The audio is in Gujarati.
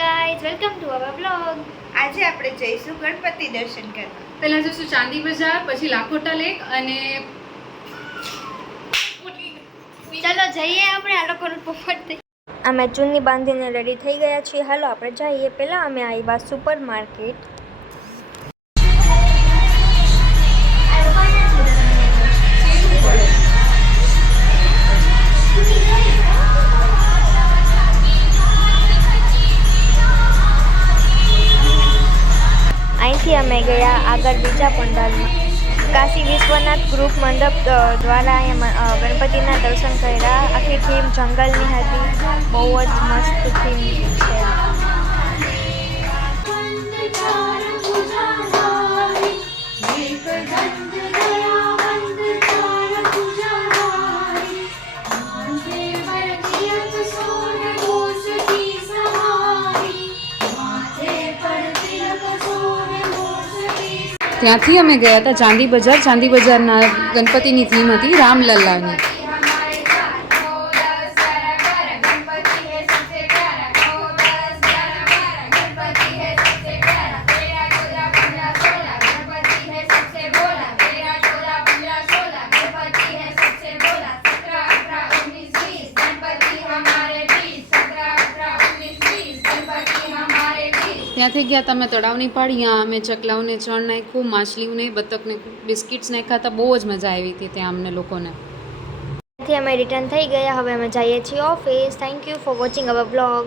Guys welcome to our vlog. આજે આપણે જઈશું ગણપતિ દર્શન કરવા. પહેલા જઈશું ચાંદી બજાર, પછી લાખોટા લેક અને ચલો જઈએ આપણે. આ લોકોનું પોપટ થઈ અમે ચૂની બાંધીને રેડી થઈ ગયા છીએ. હાલો આપણે જઈએ. પહેલાં અમે આવ્યા સુપર માર્કેટ. અહીંથી અમે ગયા આગળ બીજા પંડાલમાં. કાશી વિશ્વનાથ ગ્રુપ મંડપ દ્વારા અહીંયા ગણપતિના દર્શન કર્યા. આખી થીમ જંગલની હતી. બહુ જ મસ્ત થીમ છે. ત્યાંથી અમે ગયા હતા ચાંદી બજાર. ચાંદી બજારના ગણપતિની થીમ હતી રામલલ્લાની. ત્યાંથી ગયા તમે તળાવની પાળીયા. અમે ચકલાઓને ચણ નાખ્યું, માછલીઓને, બતકને બિસ્કિટ્સ નાખ્યા હતા. બહુ જ મજા આવી હતી ત્યાં અમને લોકોને. ત્યાંથી અમે રિટર્ન થઈ ગયા. હવે અમે જઈએ છીએ office. Thank you for watching hour vlog.